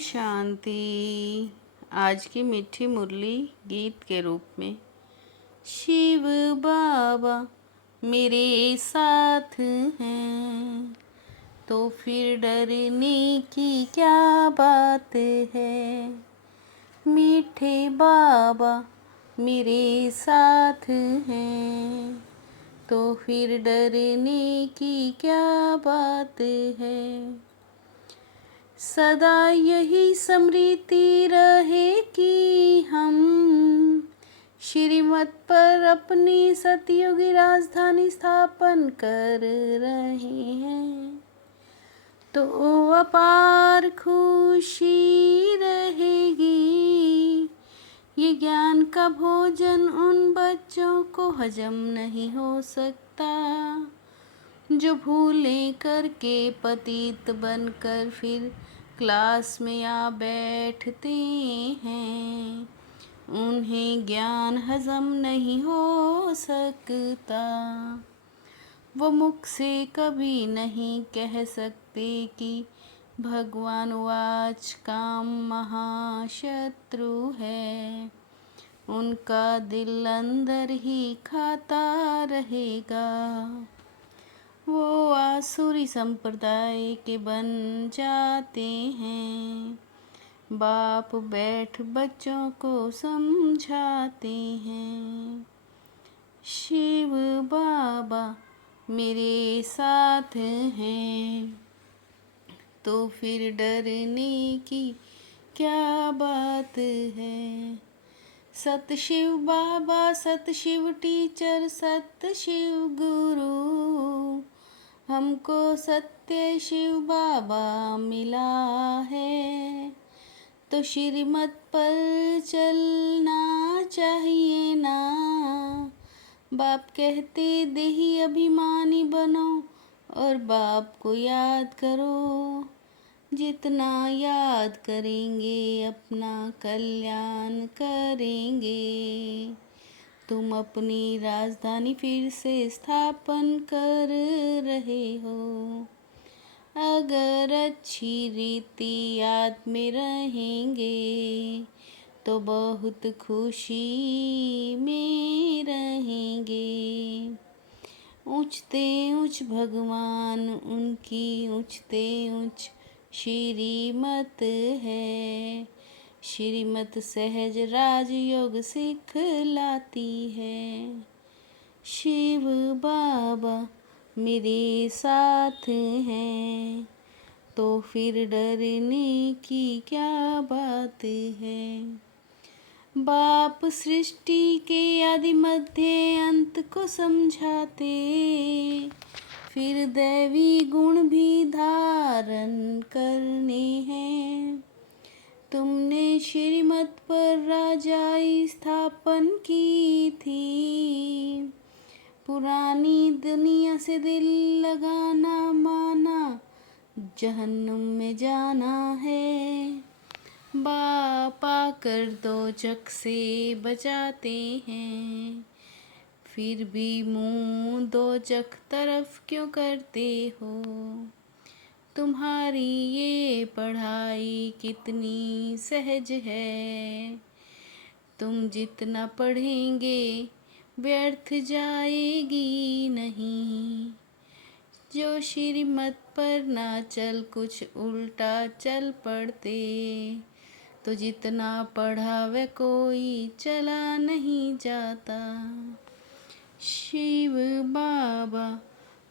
शांति। आज की मीठी मुरली गीत के रूप में। शिव बाबा मेरे साथ हैं तो फिर डरने की क्या बात है। मीठे बाबा मेरे साथ हैं तो फिर डरने की क्या बात है। सदा यही स्मृति रहे कि हम श्रीमत पर अपनी सतयुगी राजधानी स्थापन कर रहे हैं तो अपार खुशी रहेगी। ये ज्ञान का भोजन उन बच्चों को हजम नहीं हो सकता जो भूलें करके पतित बनकर फिर क्लास में आ बैठते हैं। उन्हें ज्ञान हजम नहीं हो सकता। वो मुख से कभी नहीं कह सकते कि भगवान वाच काम महाशत्रु है। उनका दिल अंदर ही खाता रहेगा। वो आसुरी संप्रदाय के बन जाते हैं। बाप बैठ बच्चों को समझाते हैं। शिव बाबा मेरे साथ हैं तो फिर डरने की क्या बात है। सत शिव बाबा, सत शिव टीचर, सत शिव गुरु, हमको सत्य शिव बाबा मिला है तो श्रीमत पर चलना चाहिए ना। बाप कहते देही अभिमानी बनो और बाप को याद करो। जितना याद करेंगे अपना कल्याण करेंगे। तुम अपनी राजधानी फिर से स्थापन कर रहे हो। अगर अच्छी रीति याद में रहेंगे तो बहुत खुशी में रहेंगे। ऊंचते ऊंच भगवान उनकी ऊंचते ऊंच श्रीमत है। श्रीमत सहज राजयोग सिखलाती है। शिव बाबा मेरे साथ हैं तो फिर डरने की क्या बात है। बाप सृष्टि के आदि मध्य अंत को समझाते फिर दैवी गुण भी धारण करने हैं। तुमने श्रीमत पर राजाई स्थापन की थी। पुरानी दुनिया से दिल लगाना माना जहन्नुम में जाना है। बाप आकर दो चक से बचाते हैं फिर भी मुंह दो चक तरफ क्यों करते हो। तुम्हारी ये पढ़ाई कितनी सहज है। तुम जितना पढ़ेंगे व्यर्थ जाएगी नहीं। जो श्रीमत पर ना चल कुछ उल्टा चल पड़ते तो जितना पढ़ा वह कोई चला नहीं जाता। शिव बाबा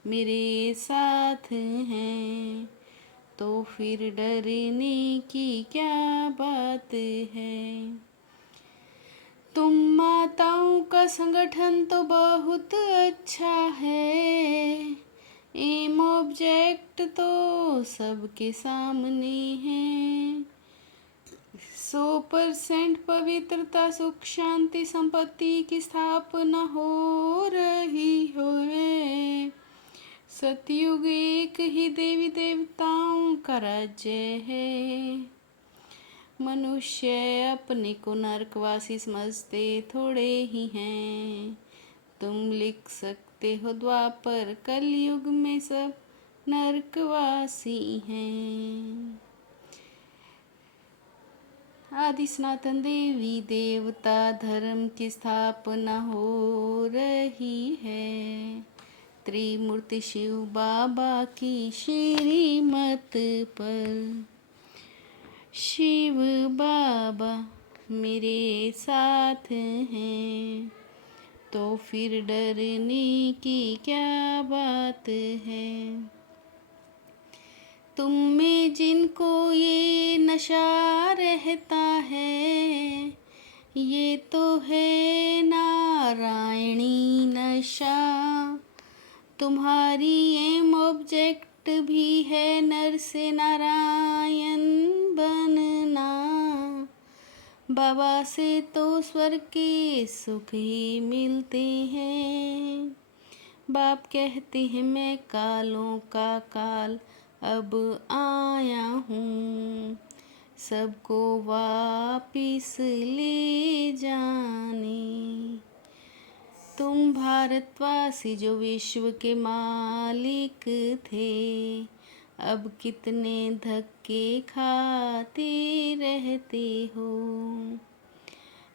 मेरे साथ हैं तो फिर डरने की क्या बात है। तुम माताओं का संगठन तो बहुत अच्छा है। एम ऑब्जेक्ट तो सबके सामने है। 100% पवित्रता सुख शांति संपत्ति की स्थापना हो रही है। सतयुग एक ही देवी देवताओं का राज्य है। मनुष्य अपने को नरकवासी समझते थोड़े ही हैं। तुम लिख सकते हो द्वापर कलयुग में सब नरकवासी हैं। आदि सनातन देवी देवता धर्म की स्थापना हो रही है। त्रिमूर्ति शिव बाबा की श्रीमत पर शिव बाबा मेरे साथ हैं, तो फिर डरने की क्या बात है। तुम में जिनको ये नशा रहता है, ये तो है नारायणी नशा। तुम्हारी एम ऑब्जेक्ट भी है नर से नारायण बनना। बाबा से तो स्वर्ग के सुख ही मिलते हैं। बाप कहते हैं मैं कालों का काल अब आया हूँ, सबको वापिस ले जाने। तुम भारतवासी जो विश्व के मालिक थे, अब कितने धक्के खाते रहते हो।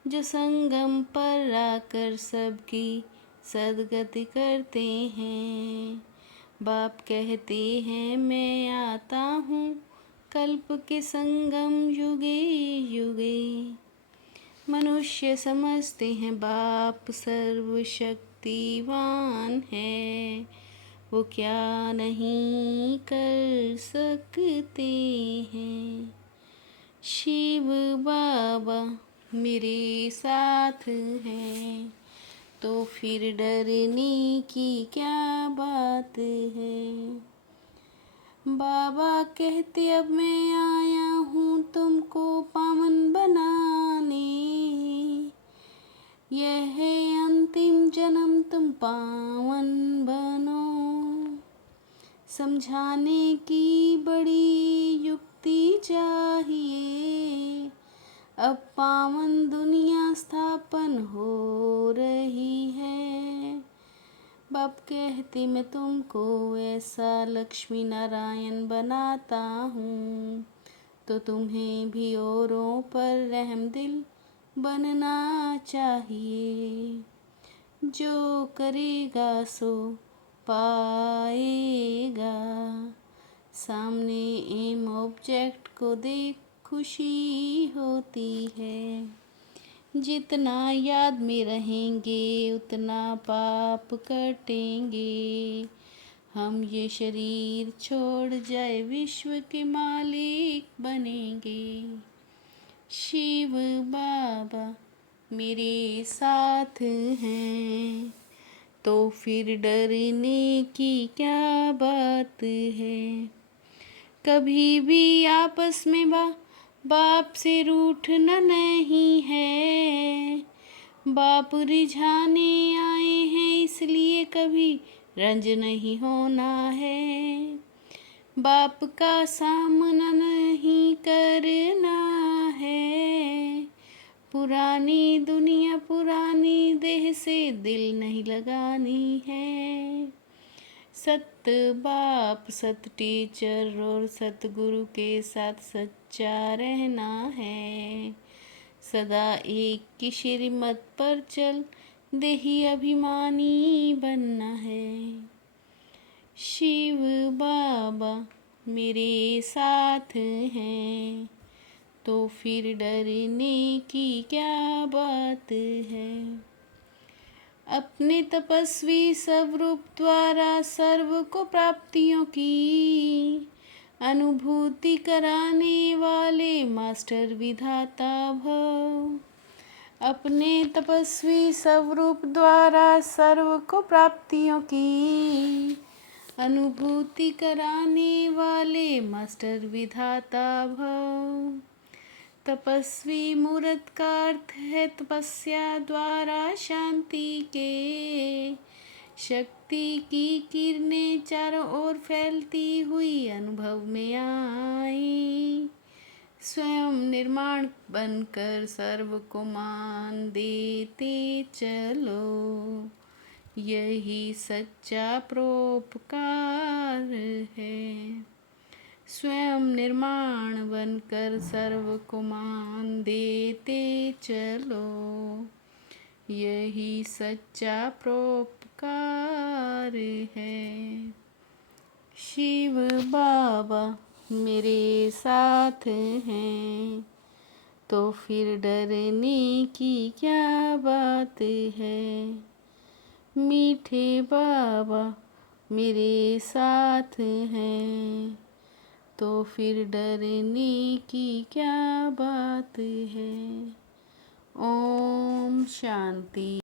जो संगम पर आकर सबकी सदगति करते हैं, बाप कहते हैं मैं आता हूँ कल्प के संगम युगे युगे। मनुष्य समझते हैं बाप सर्वशक्तिवान है, वो क्या नहीं कर सकते हैं। शिव बाबा मेरे साथ हैं, तो फिर डरने की क्या बात है। बाबा कहते अब मैं आया हूँ तुमको पावन बनाने, यह है अंतिम जन्म तुम पावन बनो। समझाने की बड़ी युक्ति चाहिए, अब पावन दुनिया स्थापन हो रही है। बाप कहते मैं तुमको ऐसा लक्ष्मी नारायण बनाता हूँ, तो तुम्हें भी औरों पर रहम दिल बनना चाहिए। जो करेगा सो पाएगा, सामने एम ऑब्जेक्ट को देख खुशी होती है। जितना याद में रहेंगे उतना पाप कटेंगे। हम ये शरीर छोड़ जाए विश्व के मालिक बनेंगे। शिव बाबा मेरे साथ हैं, तो फिर डरने की क्या बात है। कभी भी आपस में बाप से रूठना नहीं है। बाप रिझाने आए हैं इसलिए कभी रंज नहीं होना है। बाप का सामना नहीं करना है। पुरानी दुनिया पुरानी देह से दिल नहीं लगानी है। सत्य बाप सत्य टीचर और सतगुरु के साथ सच्चा रहना है। सदा एक की श्रीमत पर चल देही अभिमानी बनना है। शिव बाबा मेरे साथ हैं, तो फिर डरने की क्या बात है। अपने तपस्वी स्वरूप द्वारा सर्व को प्राप्तियों की अनुभूति कराने वाले मास्टर विधाता भव। अपने तपस्वी स्वरूप द्वारा सर्व को प्राप्तियों की अनुभूति कराने वाले मास्टर विधाता भव। तपस्वी मूर्त का अर्थ है तपस्या द्वारा शांति के शक्ति की किरणें चारों ओर फैलती हुई अनुभव में आई। स्वयं निर्माण बनकर सर्व को मान देते चलो, यही सच्चा परोपकार है। स्वयं निर्माण बनकर सर्व को मान देते चलो, यही सच्चा परोपकार है। शिव बाबा मेरे साथ हैं, तो फिर डरने की क्या बात है। मीठे बाबा मेरे साथ हैं, तो फिर डरने की क्या बात है। ओम शांति।